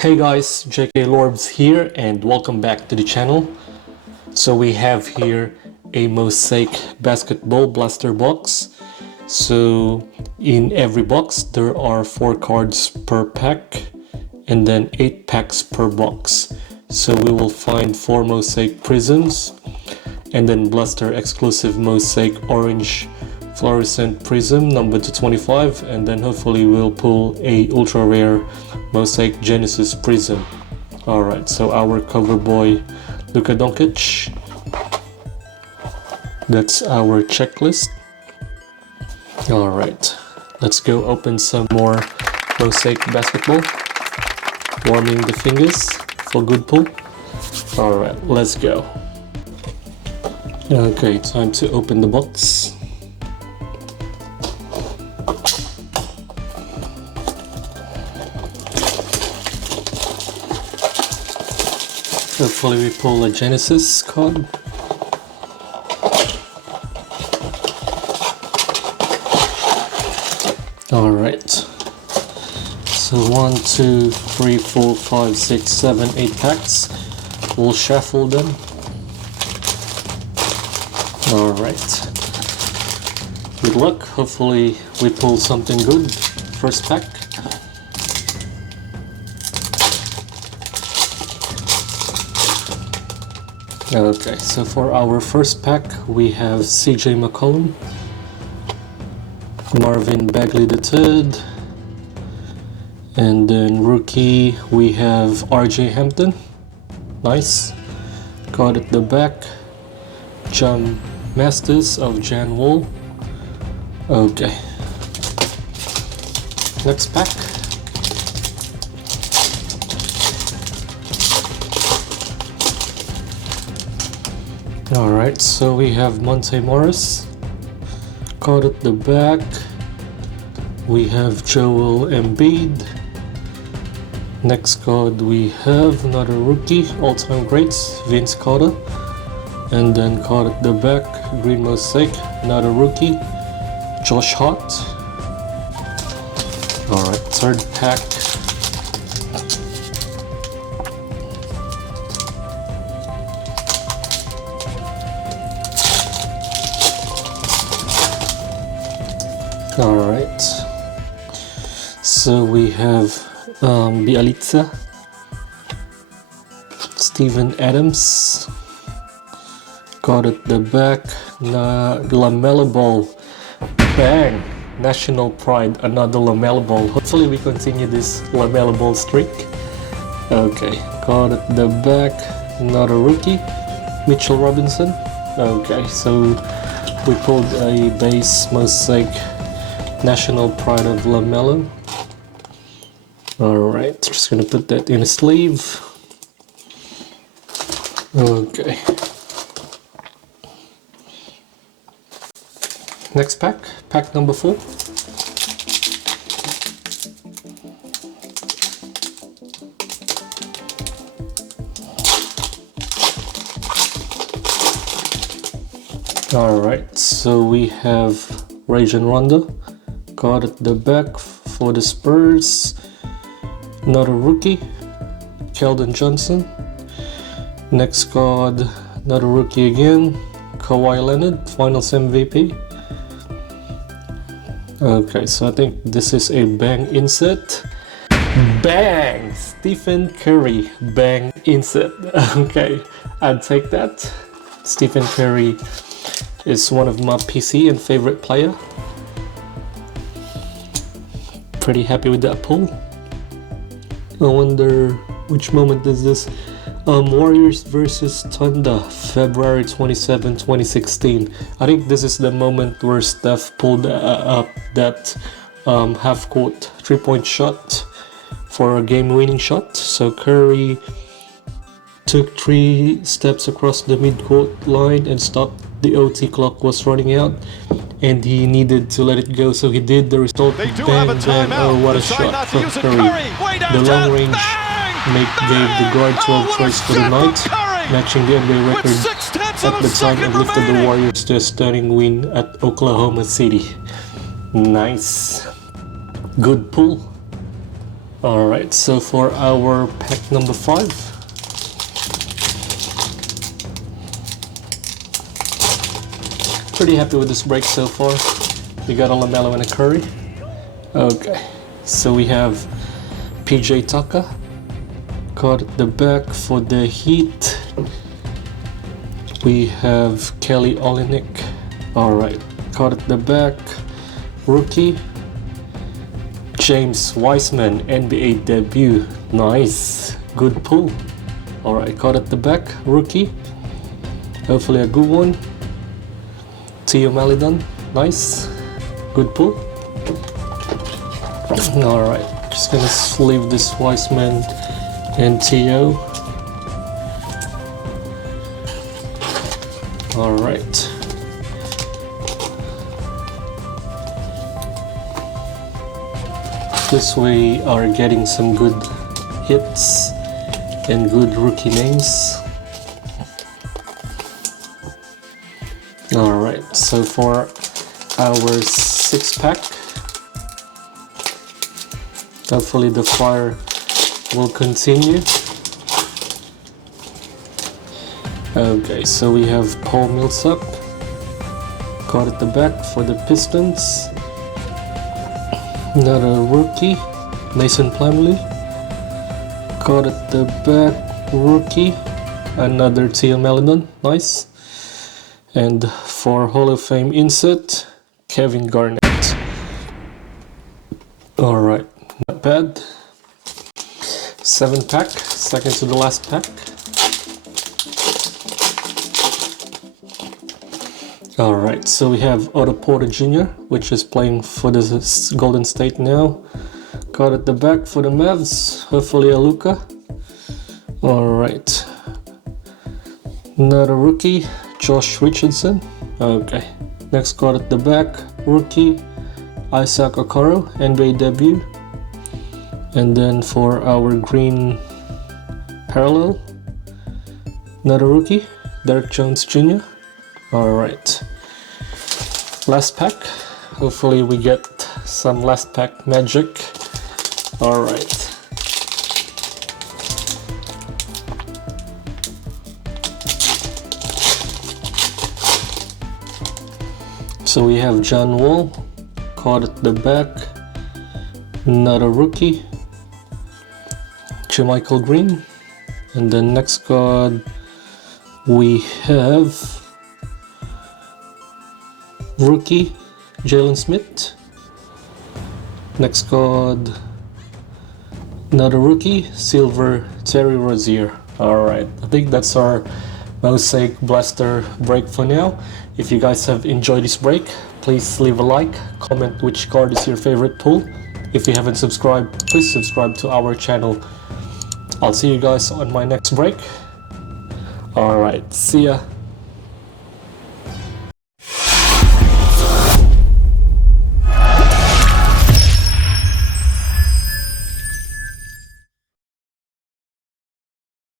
Hey guys, JK Lorbs here and welcome back to the channel. So we have here a Mosaic basketball blaster box. So in every box there are 4 cards per pack and then 8 packs per box. So we will find 4 Mosaic Prisms and then blaster exclusive Mosaic orange fluorescent prism number 225, and then hopefully we'll pull a ultra rare Mosaic Genesis prism. Alright, so our cover boy Luka Doncic. That's our checklist. Alright, let's go open some more Mosaic basketball. Warming the fingers for good pull. Alright, let's go. Okay, time to open the box. Hopefully we pull a Genesis card. Alright. So 1, 2, 3, 4, 5, 6, 7, 8 packs. We'll shuffle them. Alright. Good luck. Hopefully we pull something good. First pack. Okay, so for our first pack we have CJ McCollum, Marvin Bagley III, and then rookie we have RJ Hampton. Nice. Got at the back John Masters of Jan Wall. Okay. Next pack. Alright, so we have Monte Morris. Caught at the back. We have Joel Embiid. Next card we have another rookie, all-time greats, Vince Carter. And then caught at the back, Green Mosaic, another rookie, Josh Hart. Alright, third pack. Alright, so we have Bialica, Steven Adams. Got at the back, LaMelo Ball. Bang! National Pride, another LaMelo Ball. Hopefully we continue this LaMelo Ball streak. Okay, got at the back, another rookie, Mitchell Robinson. Okay, so we pulled a base Mosaic National Pride of LaMelo. Alright, just gonna put that in a sleeve. Okay. Next pack, pack number 4. Alright, so we have Rajon Rondo. Got at the back for the Spurs. Another rookie, Keldon Johnson. Next card, another rookie again, Kawhi Leonard, Finals MVP. Okay, so I think this is a bang insert. Bang! Stephen Curry, bang insert. Okay, I'd take that. Stephen Curry is one of my PC and favorite player. Pretty happy with that pull. I wonder which moment is this. Warriors versus Thunder, February 27, 2016. I think this is the moment where Steph pulled up that half-court 3-point shot for a game-winning shot. So Curry took 3 steps across the mid-court line and stopped. The OT clock was running out and he needed to let it go, so he did. The result, bang, bang, oh what a shot from Curry. The long range make gave the guard 12 tries for the night, matching the NBA record at the time, and lifted the Warriors to a stunning win at Oklahoma City. Nice. Good pull. Alright, so for our pack number 5, pretty happy with this break so far. We got a LaMelo and a Curry. Okay, so we have PJ Tucker. Card at the back for the Heat. We have Kelly Olynyk. Alright, card at the back, rookie. James Wiseman, NBA debut. Nice, good pull. Alright, card at the back, rookie. Hopefully a good one. Theo Maledon, nice, good pull. Alright, just gonna sleeve this Wiseman and Theo. Alright. This way we are getting some good hits and good rookie names. Alright, so for our 6-pack, hopefully the fire will continue. Okay, so we have Paul Millsap, card at the back for the Pistons. Another rookie, Mason Plumlee, card at the back, rookie. Another Theo Maledon, nice. And for Hall of Fame insert, Kevin Garnett. Alright, not bad. 7-pack, second to the last pack. Alright, so we have Otto Porter Jr., which is playing for the Golden State now. Card at the back for the Mavs, hopefully a Luka. Alright, another rookie, Josh Richardson. Okay, next card at the back, rookie, Isaac Okoro, NBA debut. And then for our green parallel, another rookie, Derek Jones Jr. Alright, last pack, hopefully we get some last pack magic. Alright, so we have John Wall, card at the back, another rookie, JaMychal Green. And then next card we have rookie, Jalen Smith. Next card, another rookie, silver, Terry Rozier. Alright, I think that's our Mosaic Blaster break for now. If you guys have enjoyed this break, please leave a like, comment which card is your favorite pull. If you haven't subscribed, please subscribe to our channel. I'll see you guys on my next break. Alright, see ya.